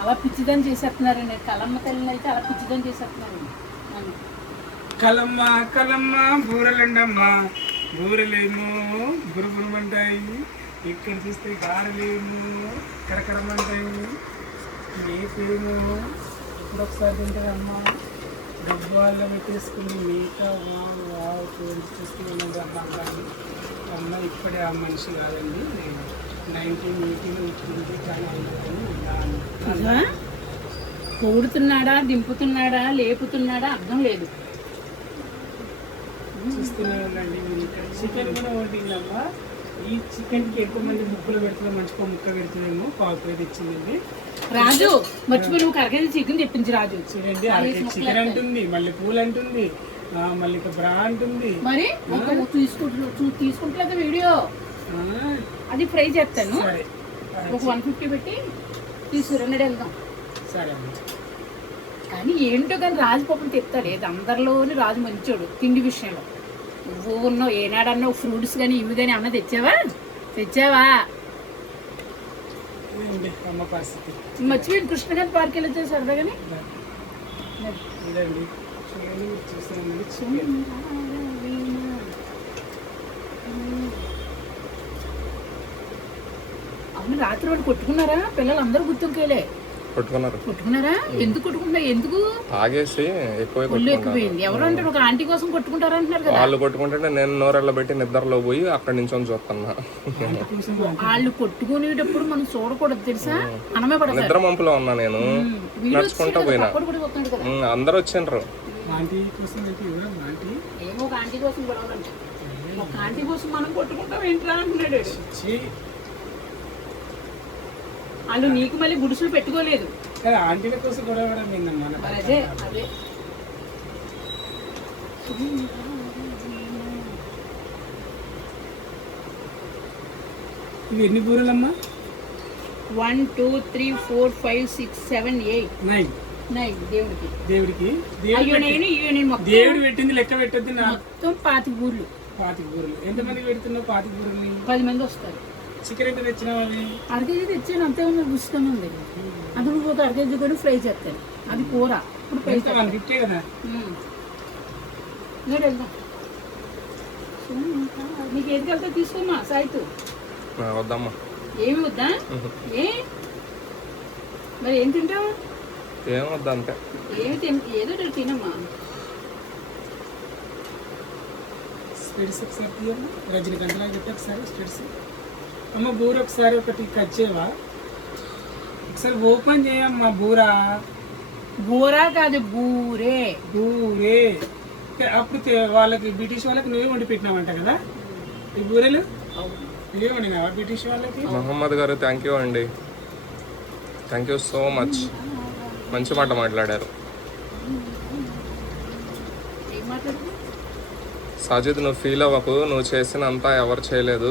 అలా పిచ్చిదని చేసేస్తున్నారండి. కలమ్మ తల్లిని అయితే అలా పిచ్చిదని చేసేస్తున్నారండి. కలమ్మ కలమ్మ బూరెలండమ్మ, బూరెలేమో బురుబురుమంటాయి, ఇక్కడ చూస్తే గారెలేమో కరకరమంటాయి, మేపేమో ఇప్పుడు ఒకసారి తింటారమ్మా డబ్బాల్లో పెట్టేసుకుని మేక చూసుకుని అమ్మ ఇప్పుడే ఆ మనిషి కాదండి, నేను 1980 ఇప్పుడు చాలా కూడుతున్నాడా, దింపుతున్నాడా, లేపుతున్నాడా అర్థం లేదు. చూస్తూనే ఉండండి. చికెన్ కూడా వండిందమ్మా. ఈ చికెన్కి ఎక్కువ మంది ముక్కలు పెడుతున్నాం, మంచి ముక్క పెడుతున్నామో పావు తెచ్చిందండి. రాజు మర్చిపోయి నువ్వు కరకేజీ చికెన్ తెప్పించి రాజు. చూడండి చికెన్ అంటుంది, మళ్ళీ పూలు అంటుంది, మళ్ళీ బ్రా అంటుంది. మరి తీసుకుంటలేదు వీడియో, అది ఫ్రై చేస్తాను. ఒక 150 పెట్టి తీసుకురండి వెళ్దాం. సరే కానీ ఏంటో కానీ రాజు పాపం తెస్తాడు. ఏది అందరిలోని రాజు మంచోడు తిండి విషయంలో. నువ్వు ఉన్నావు ఏనాడన్నా ఫ్రూట్స్ కానీ ఇవి కానీ అన్న తెచ్చావా? మర్చిపోయింది కృష్ణగారి పార్క్ వెళ్ళి వచ్చేసి సరదాగాని. అవును రాత్రి వాడు కొట్టుకున్నారా పిల్లలు అందరూ? గుర్తుకేలే కొట్టుకున్నారా? ఎందుకు కొట్టుకుంటున్నారు? ఎందుకు తాగేసి ఎక్కువైంది. ఎవరు అంటారు ఒక ఆంటీ కోసం కొట్టుకుంటారు అంటున్నారు కదా. వాళ్ళు కొట్టుకుంటే నేను నోరెళ్ళ పెట్టి నిద్రలో పోయి అక్కడి నుంచి చూస్తున్నా. వాళ్ళు కొట్టుకునేటప్పుడు మనం చూడకూడదు తెలుసా, మనమే పడతాం. నిద్ర మంపులో ఉన్నా నేను, నడుచుకుంటా పోయినా. అందరు వచ్చిండ్రు. ఏమో ఒక ఆంటీ కోసం గొడవలంటే ఒక ఆంటీ కోసం మనం కొట్టుకుంటాం ఏంట్రా అంటున్నాడు. వాళ్ళు నీకు మళ్ళీ గుడుసులు పెట్టుకోలేదు. ఆంటీల కోసం గొడవ అదే అదే ఇవి ఎన్ని బూరెలమ్మా? 1 2 3 4 5 6 7 8 9 దేవుడికి దేవుడు పెట్టింది లెక్క పెట్టద్దు. మొత్తం 25 బూర్లు. 25 బూరెలు. ఎంతమందికి పెడుతున్నావు 25 బూరెలు? 10 మంది వస్తారు. చికెన్ ఎంత తెచ్చినావు? అవి అరకేజీ తెచ్చాను, అంతే ఉంది. గుస్తూనే ఉంది. అది ఒక అరకేజీ కూడా ఫ్రై చేస్తాను. అది కూర ఇప్పుడు ఫ్రై గిఫ్టే కదా. వెళ్దాం. నీకు ఏది వెళ్తా తీసుకోమ్మా సాయితు. వద్దమ్మా. ఏమి వద్దా? మరి ఏం తింటావు? ఏం వద్దా అంతే. ఏదో తినమ్మా. స్వీట్స్ ఒకసారి తీయమ్మా, రజనీకాంతలా పెట్టి ఒకసారి స్వీట్స్. అమ్మ బూర ఒకసారి ఒకటి కట్ చేయవా? ఒకసారి ఓపెన్ చేయమ్మా. బూరా కాదు బూరే. అప్పుడు వాళ్ళకి బ్రిటిష్ వాళ్ళకి నువ్వే వండి పెట్టినావంట కదా ఈ బూరెలు. నువ్వే వండినావా బ్రిటిష్ వాళ్ళకి? మహమ్మద్ గారు థ్యాంక్ యూ అండి, థ్యాంక్ యూ సో మచ్. మంచి మాట మాట్లాడారు. సాజిద్ నువ్వు ఫీల్ అవ్వకు, నువ్వు చేసినంత ఎవరు చేయలేదు,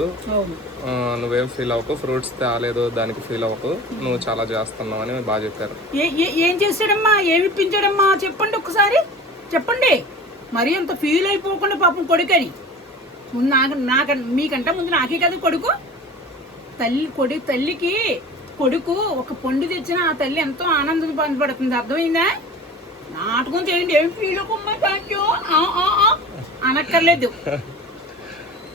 నువ్వేం ఫీల్ అవ్వకు. ఫ్రూట్స్ తేలేదు దానికి ఫీల్ అవ్వకు, నువ్వు చాలా చేస్తున్నావు అని బాగా చెప్పారు. ఏం చేశాడమ్మా, ఏమి ఇప్పించాడమ్మా చెప్పండి ఒకసారి చెప్పండి. మరి అంత ఫీల్ అయిపోకుండా పాపం కొడుకని. నాకు మీకంటే ముందు నాకే కదా కొడుకు. తల్లికి కొడుకు ఒక పండు తెచ్చిన ఆ తల్లి ఎంతో ఆనందం పొందపడుతుంది. అర్థమైందా? నాటకం చేయండి. ఏమి ఫీల్ అవ్వమ్మా, థ్యాంక్ యూ అనక్కర్లేదు.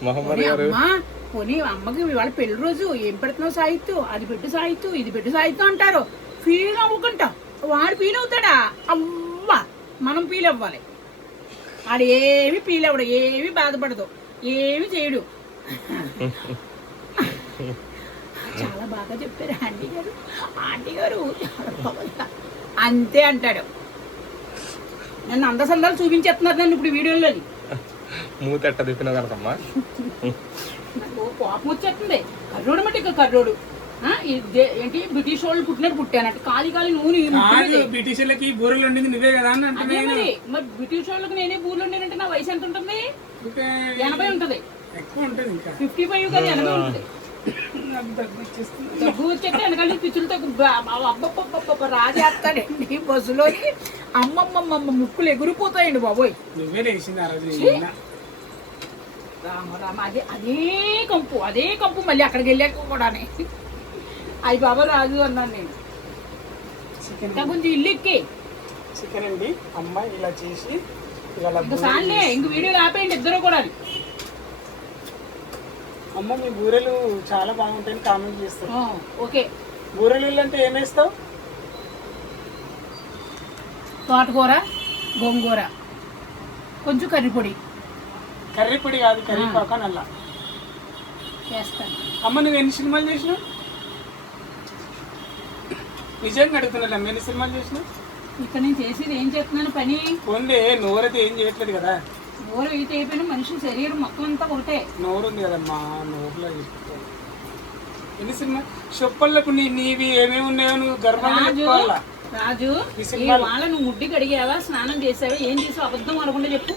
అమ్మా పోనీ అమ్మకి వాళ్ళ పెళ్లి రోజు ఏం పెడుతున్నావు సాయిత్తు, అది పెట్టు సాయిత్తు, ఇది పెట్టు సాయిత్తు అంటారు. ఫీల్ అవ్వకుంటా వాడు ఫీల్ అవుతాడా? అవ్వా మనం ఫీల్ అవ్వాలి. వాడు ఏమి ఫీల్ అవ్వడు, ఏమి బాధపడదు, ఏమి చేయడు. చాలా బాగా చెప్పారు ఆంటీ గారు అంతే అంటాడు. నన్ను అందసందాలు చూపించేస్తున్నారు నన్ను ఇప్పుడు వీడియోలోని. మూతెట్ట తిప్పిన కనుకమ్మా నాకు కోపం వచ్చేస్తుంది. కర్రోడు మట్టి కర్రోడు ఏంటి బ్రిటిష్ వాళ్ళు పుట్టినట్టు పుట్టానట్టు ఖాళీ నూనె. బ్రిటిష్ వాళ్ళకి బూరెలు వండింది నువ్వే కదా. మరి బ్రిటిష్ వాళ్ళకి నేనే బూరెలు వండానంటే నా వయసు ఎంత ఉంటుంది? 80 ఉంటుంది. ఎక్కువ ఉంటుంది, ఇంకా 55 కానీ 80 ఉంటుంది. దగ్గు వచ్చేస్తే వెనకాల పిచ్చులతో అబ్బబ్బ రాజేస్తాడండి బస్సులోని. అమ్మమ్మమ్మ ముక్కులు ఎగిరిపోతాయండి బాబోయ్. నువ్వే వేసింది ఆ రోజు. రామ అదే కంపు మళ్ళీ అక్కడికి వెళ్ళాక కూడా అయ్యి బాబా రాజు అన్నాను నేను. చికెన్ ఇంకా కొంచెం ఇల్లు ఎక్కి చికెన్ అండి అమ్మ ఇలా చేసి ఇవాళ ఇంకా సార్లే ఇంక వీడియోలు ఆపేయండి ఇద్దరు కూడా. అమ్మ మీ బూరెలు చాలా బాగుంటాయని కామెంట్ చేస్తారు. ఓకే. బూరెలు అంటే ఏం వేస్తావు? తోటకూర, గోంగూర, కొంచెం కర్రీపొడి కర్రీ పొడి కాదు, కర్రీపాక నల్ల చేస్తాను. అమ్మ నువ్వు ఎన్ని సినిమాలు చేసినావు? నిజంగా అడుగుతున్నా, ఎన్ని సినిమాలు చేసినావు? ఇక్కడ నేను చేసేది ఏం చేస్తున్నాను పని. ఓన్లీ నోరైతే ఏం చేయట్లేదు కదా. నోరు అయితే అయిపోయినా మనిషి శరీరం మొత్తం అంతా ఒకటే. నోరు ఉంది కదమ్మా, నోరులో ఎన్ని సినిమా చెప్పలకు నీవి ఏమేమి ఉన్నాయో నువ్వు గర్వంగా చెప్పుకోవాలా. రాజు వాళ్ళ నువ్వు ముడ్డి కడిగావా, స్నానం చేసావా, ఏం చేసావు? అబద్ధం అనకుండా చెప్పు.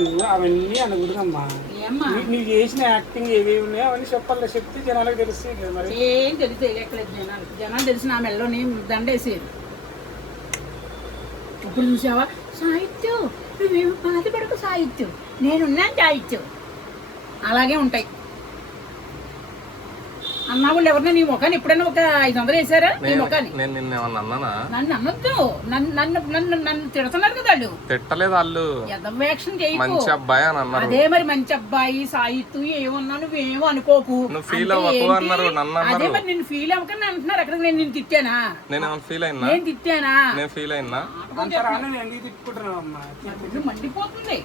నువ్వు అవన్నీ అనకూడదమ్మా. ఏమ్మా నువ్వు చేసిన యాక్టింగ్ ఏవేవి ఉన్నాయో అవన్నీ చెప్పాలి, చెప్తే జనాలకు తెలుస్తాయి కదా. మరి ఏం తెలిస్తే ఎక్కలేదు జనాలు తెలిసిన ఆ మెల్లోని దండేసేది. ఇప్పుడు చూసావా సాహిత్యం, నువ్వేమో బాధపడకు సాహిత్యం, నేనున్నాను సాహిత్యం. అలాగే ఉంటాయి అన్నా వాళ్ళు. ఎవరన్నా నీ ముఖాన్ని ఎప్పుడైనా ఒక 500 వేసారా నీ ముఖాన్ని? నేను నిన్న ఏమన్నా అన్నానా? నన్ను అనొద్దు, నన్ను తిడుతున్నారు కదా వాళ్ళు. తిట్టలేదు వాళ్ళు, యదవేక్షణ చేయకు. మంచి అబ్బాయి అని అన్నారు. అదే మరి మంచి అబ్బాయి సాహిత్యం ఏమన్నా నువ్వేమో అనుకోకు. నువ్వు ఫీల్ అవ్వకు అన్నారు, నన్ను అదే అన్నారు. మరి నేను ఫీల్ అవ్వకని అంటున్నారు. అక్కడ నేను నిన్ను తిట్టానా? నేను ఏమైనా ఫీల్ అయినా? నేను తిట్టానా? నేను ఫీల్ అయినా? అంత రాను ఎందుకు తిప్పుకుంటున్నావు అమ్మా? నా గుడ్లు మండిపోతుంది.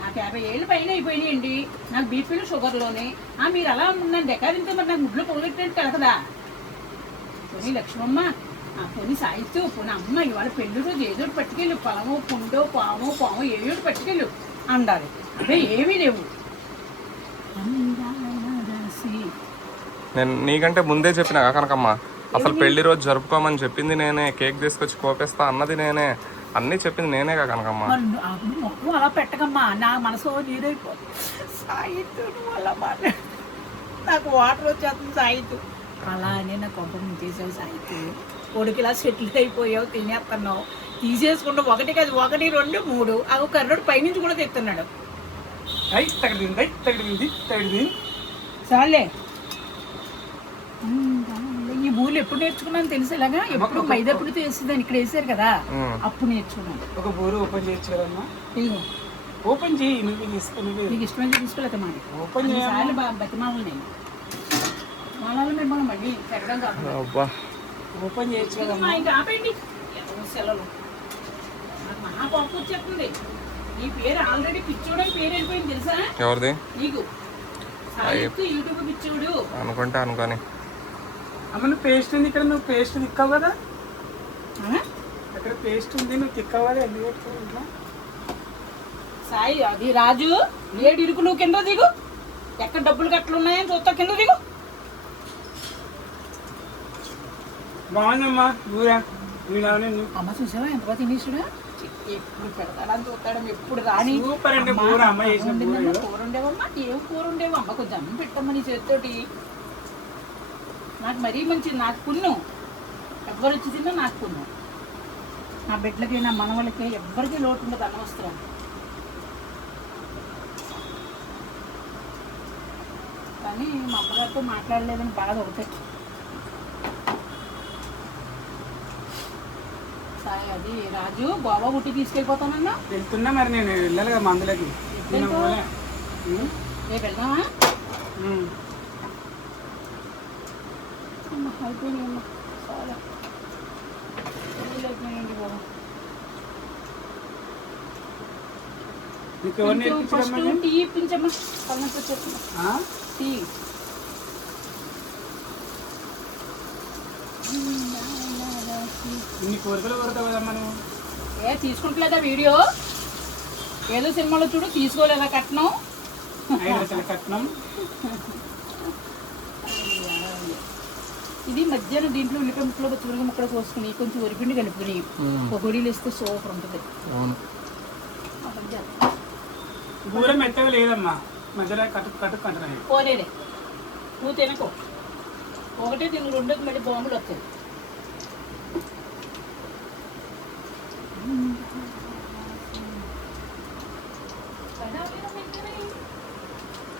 నాకు 50 ఏళ్ళు పైన అయిపోయినాయండి. నాకు బీపీలు షుగర్లోనే. మీరు అలా నన్ను డెకారింటే మరి నాకు గుడ్లు పొగలెట్టినట్టు కలకదా? పోనీ లక్ష్మమ్మ, పోనీ సాహిత్యం, పోనీ అమ్మ ఇవాళ పెళ్లి రోజు ఏదో పట్టుకెళ్ళు, పొలమో పుండో పామో ఏదో పట్టుకెళ్ళు అండాలి. అదే ఏమీ లేవు. నేను నీకంటే ముందే చెప్పిన కనకమ్మ, అసలు పెళ్లి రోజు జరుపుకోమని చెప్పింది నేనే, కేక్ తీసుకొచ్చి కోపేస్తా అన్నది నేనే, అన్నీ చెప్పింది నేనే కనకమ్మ. మొత్తం అలా పెట్టకమ్మా, నా మనసు నీరైపో. సాహిత్యం నువ్వు అలా మాట్లాడు, నాకు వాటర్ వచ్చేస్తుంది సాహిత్యం. అలానే నా కొంప ముంచేసావు సాహిత్యం. కొడుకులా సెటిల్ అయిపోయావు, తినేస్తున్నావు, తీసేసుకుంటూ ఒకటి కాదు 1 2 3 ఆ కర్రోడు పైనుంచి కూడా తెస్తున్నాడు. చాలే. ఈ బూర్లు ఎప్పుడు నేర్చుకున్నాను తెలుసు. ఇలాగా ఎప్పుడు మైదా పొడితో వేసేదాన్ని, ఇక్కడ వేసారు కదా అప్పుడు నేర్చుకున్నాను. ఒక బూరు ఓపెన్ చేయొచ్చు కదమ్మా? ఓపెన్ చేయి, నువ్వు నీకు ఇష్టమైతే తీసుకోలేదు మాట. ఓపెన్ చేయాలి. బతిమాలను నేను వాళ్ళ మిమ్మల్ని మళ్ళీ తిరగడం కాదు. ఓపెన్ చేయొచ్చు కదమ్మా? ఇంకా ఆపండి సెలవులు. నాకు మహా కోపం వచ్చేస్తుంది. నీ పేరు ఆల్రెడీ పిచ్చోడని పేరు వెళ్ళిపోయింది తెలుసా? ఎవరిది? నీకు. యూట్యూబ్ పిచ్చోడు అనుకుంటా అనుకోని. అమ్మ నువ్వు పేస్ట్ ఉంది ఇక్కడ, నువ్వు పేస్ట్ తిక్కావు కదా? అక్కడ పేస్ట్ ఉంది, నువ్వు తిక్కావు కదా? ఎందుకు పెట్టుకోవు ఇంట్లో? సాయి అది రాజు, 7 ఇరుకులు కింద దిగు. ఎక్కడ డబ్బులు కట్టలున్నాయని చూస్తా, కింద దిగు. బాగుందమ్మా బూర. అమ్మ చూసావా ఎంత బాగా తినేసాడా? ఎప్పుడు పెడతాడని చూస్తాడు, ఎప్పుడు రాని. సూపర్ అండి బూర, అమ్మ చేసిన బూర. కూర ఉండేవమ్మా, ఏం కూర ఉండేవా అమ్మ? కొంచెం అన్నం పెట్టమ్మా నీ చేతితోటి. నాకు మరీ మంచిది, నాకు పుణ్యం. ఎవ్వరు వచ్చి తిన్నా నాకు పుణ్యం. నా బిడ్డలకి నా మనవలకి ఎవ్వరికి లోటు ఉండదు అన్నం వస్త్రం. కానీ మా అమ్మగారితో మాట్లాడలేదని బాధ ఒకటే. సాయి అది రాజు గోవా ఊటీ తీసుకెళ్ళిపోతానన్నా. వెళ్తున్నా మరి, నేను వెళ్ళాలి కదా మందులకి. రేపు వెళ్దామా? అయిపోయినాయమ్మా చాలా అయిపోయినాయండి బాబా. నీకు ఎవరు నేర్పించారమ్మా? టీ ఇప్పించమ్మా, పన్నెండు వచ్చేస్తున్నా. టీ ఇన్ని కోరికలు కొడతావు కదమ్మా నువ్వు. తీసుకుంటలేదా వీడియో? ఏదో సినిమాలో చూడు, తీసుకోలేదా కట్నం? 5 లక్షల కట్నం. ఇది మధ్యాహ్నం దీంట్లో ఉల్లిపాయ ముక్కలు చురుగు ముక్కలు కోసుకుని కొంచెం వరిపిండి కలుపుకుని పొగడీలు వేస్తే సూపర్ ఉంటుంది. బూర మెత్తగా లేదమ్మా, మధ్యలో కట్టు కంటున్నాయి. పోలేలే, నువ్వు తినకో. ఒకటే తిను, రెండోది మళ్ళీ బాంబులు వస్తాయి.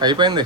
అయిపోయింది.